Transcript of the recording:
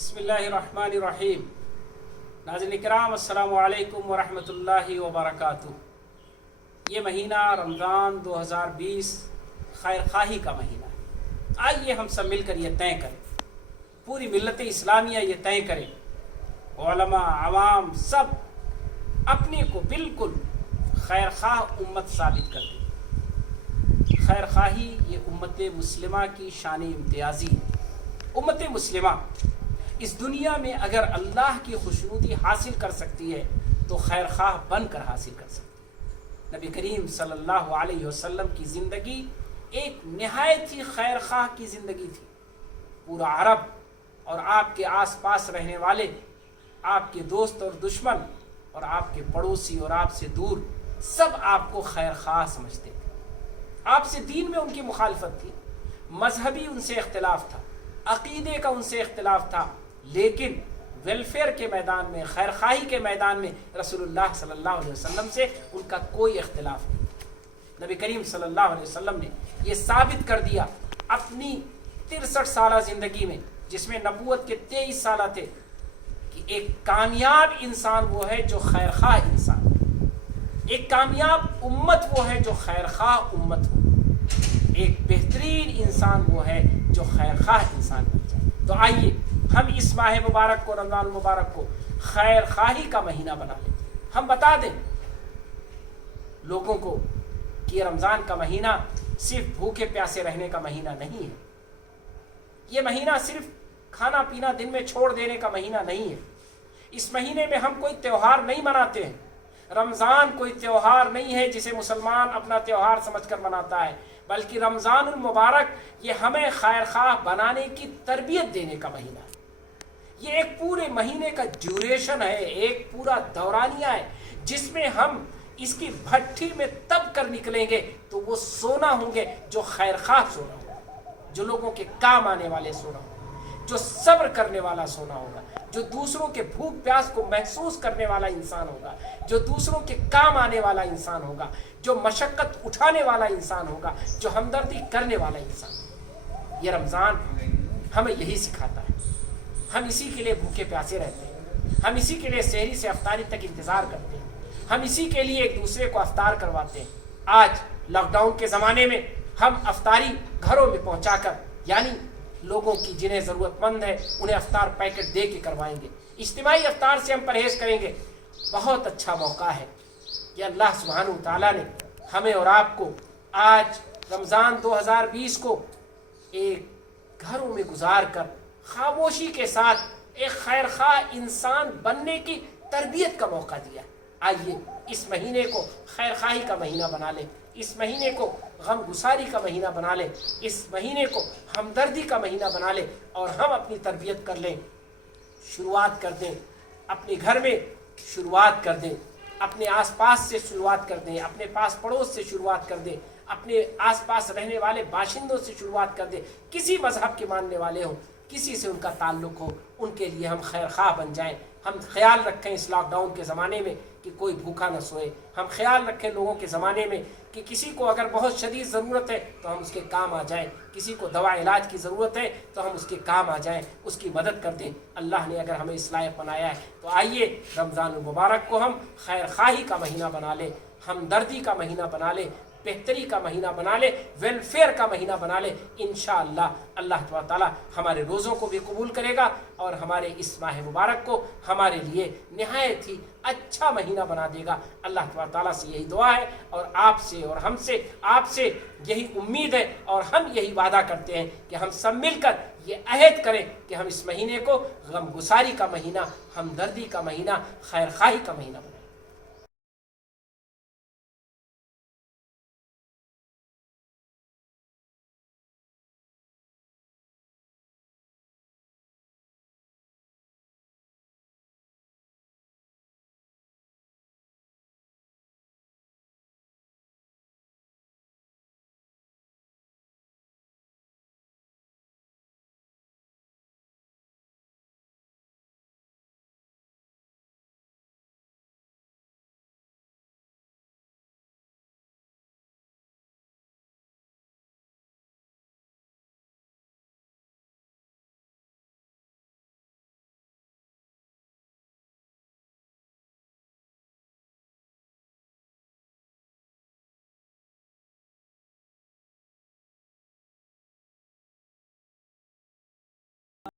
بسم اللہ الرحمن الرحیم۔ ناظرین کرام السلام علیکم ورحمۃ اللہ وبرکاتہ۔ یہ مہینہ رمضان 2020 خیر خواہی کا مہینہ ہے۔ آئیے ہم سب مل کر یہ طے کریں، پوری ملت اسلامیہ یہ طے کرے، علماء عوام سب اپنے کو بالکل خیر خواہ امت ثابت کر دیں۔ خیر خواہی یہ امت مسلمہ کی شان امتیازی ہے۔ امت مسلمہ اس دنیا میں اگر اللہ کی خوشنودی حاصل کر سکتی ہے تو خیر خواہ بن کر حاصل کر سکتی ہے۔ نبی کریم صلی اللہ علیہ وسلم کی زندگی ایک نہایت ہی خیر خواہ کی زندگی تھی۔ پورا عرب اور آپ کے آس پاس رہنے والے، آپ کے دوست اور دشمن اور آپ کے پڑوسی اور آپ سے دور، سب آپ کو خیر خواہ سمجھتے تھے۔ آپ سے دین میں ان کی مخالفت تھی، مذہبی ان سے اختلاف تھا، عقیدے کا ان سے اختلاف تھا، لیکن ویلفیئر کے میدان میں، خیر خواہی کے میدان میں رسول اللہ صلی اللہ علیہ وسلم سے ان کا کوئی اختلاف نہیں۔ نبی کریم صلی اللہ علیہ وسلم نے یہ ثابت کر دیا اپنی 63 سالہ زندگی میں، جس میں نبوت کے 23 سالہ تھے، کہ ایک کامیاب انسان وہ ہے جو خیر خواہ انسان ہے۔ ایک کامیاب امت وہ ہے جو خیر خواہ امت ہو۔ ایک بہترین انسان وہ ہے جو خیر خواہ انسان بن جائے۔ تو آئیے ہم اس ماہ مبارک کو، رمضان المبارک کو، خیر خواہی کا مہینہ بنا لیں۔ ہم بتا دیں لوگوں کو کہ یہ رمضان کا مہینہ صرف بھوکے پیاسے رہنے کا مہینہ نہیں ہے۔ یہ مہینہ صرف کھانا پینا دن میں چھوڑ دینے کا مہینہ نہیں ہے۔ اس مہینے میں ہم کوئی تہوار نہیں مناتے ہیں۔ رمضان کوئی تہوار نہیں ہے جسے مسلمان اپنا تہوار سمجھ کر مناتا ہے، بلکہ رمضان المبارک یہ ہمیں خیر خواہ بنانے کی تربیت دینے کا مہینہ ہے۔ یہ ایک پورے مہینے کا ڈیوریشن ہے، ایک پورا دورانیہ ہے، جس میں ہم اس کی بھٹی میں تب کر نکلیں گے تو وہ سونا ہوں گے جو خیر خواہ سونا ہوگا، جو لوگوں کے کام آنے والے سونا ہوگا، جو صبر کرنے والا سونا ہوگا، جو دوسروں کے بھوک پیاس کو محسوس کرنے والا انسان ہوگا، جو دوسروں کے کام آنے والا انسان ہوگا، جو مشقت اٹھانے والا انسان ہوگا، جو ہمدردی کرنے والا انسان ہوگا۔ یہ رمضان ہمیں یہی سکھاتا ہے۔ ہم اسی کے لیے بھوکے پیاسے رہتے ہیں، ہم اسی کے لیے سحری سے افطاری تک انتظار کرتے ہیں، ہم اسی کے لیے ایک دوسرے کو افطار کرواتے ہیں۔ آج لاک ڈاؤن کے زمانے میں ہم افطاری گھروں میں پہنچا کر، یعنی لوگوں کی جنہیں ضرورت مند ہے انہیں افطار پیکٹ دے کے کروائیں گے۔ اجتماعی افطار سے ہم پرہیز کریں گے۔ بہت اچھا موقع ہے کہ اللہ سبحانہ وتعالیٰ نے ہمیں اور آپ کو آج رمضان 2020 کو ایک گھروں میں گزار کر خاموشی کے ساتھ ایک خیر خواہ انسان بننے کی تربیت کا موقع دیا۔ آئیے اس مہینے کو خیر خواہی کا مہینہ بنا لیں، اس مہینے کو غم گساری کا مہینہ بنا لیں، اس مہینے کو ہمدردی کا مہینہ بنا لیں، اور ہم اپنی تربیت کر لیں۔ شروعات کر دیں، اپنے گھر میں شروعات کر دیں، اپنے آس پاس سے شروعات کر دیں، اپنے پاس پڑوس سے شروعات کر دیں، اپنے آس پاس رہنے والے باشندوں سے شروعات کر دیں۔ کسی مذہب کے ماننے والے ہوں، کسی سے ان کا تعلق ہو، ان کے لیے ہم خیر خواہ بن جائیں۔ ہم خیال رکھیں اس لاک ڈاؤن کے زمانے میں کہ کوئی بھوکا نہ سوئے۔ ہم خیال رکھیں لوگوں کے زمانے میں کہ کسی کو اگر بہت شدید ضرورت ہے تو ہم اس کے کام آ جائیں، کسی کو دوا علاج کی ضرورت ہے تو ہم اس کے کام آ جائیں، اس کی مدد کر دیں۔ اللہ نے اگر ہمیں اس لائق بنایا ہے تو آئیے رمضان المبارک کو ہم خیر خواہی کا مہینہ بنا لیں، ہمدردی کا مہینہ بنا لیں، بہتری کا مہینہ بنا لے، ویلفیئر کا مہینہ بنا لے۔ انشاءاللہ اللہ تعالیٰ ہمارے روزوں کو بھی قبول کرے گا اور ہمارے اس ماہ مبارک کو ہمارے لیے نہایت ہی اچھا مہینہ بنا دے گا۔ اللہ تعالیٰ سے یہی دعا ہے، اور آپ سے اور ہم سے، آپ سے یہی امید ہے، اور ہم یہی وعدہ کرتے ہیں کہ ہم سب مل کر یہ عہد کریں کہ ہم اس مہینے کو غم گساری کا مہینہ، ہمدردی کا مہینہ، خیر خواہی کا مہینہ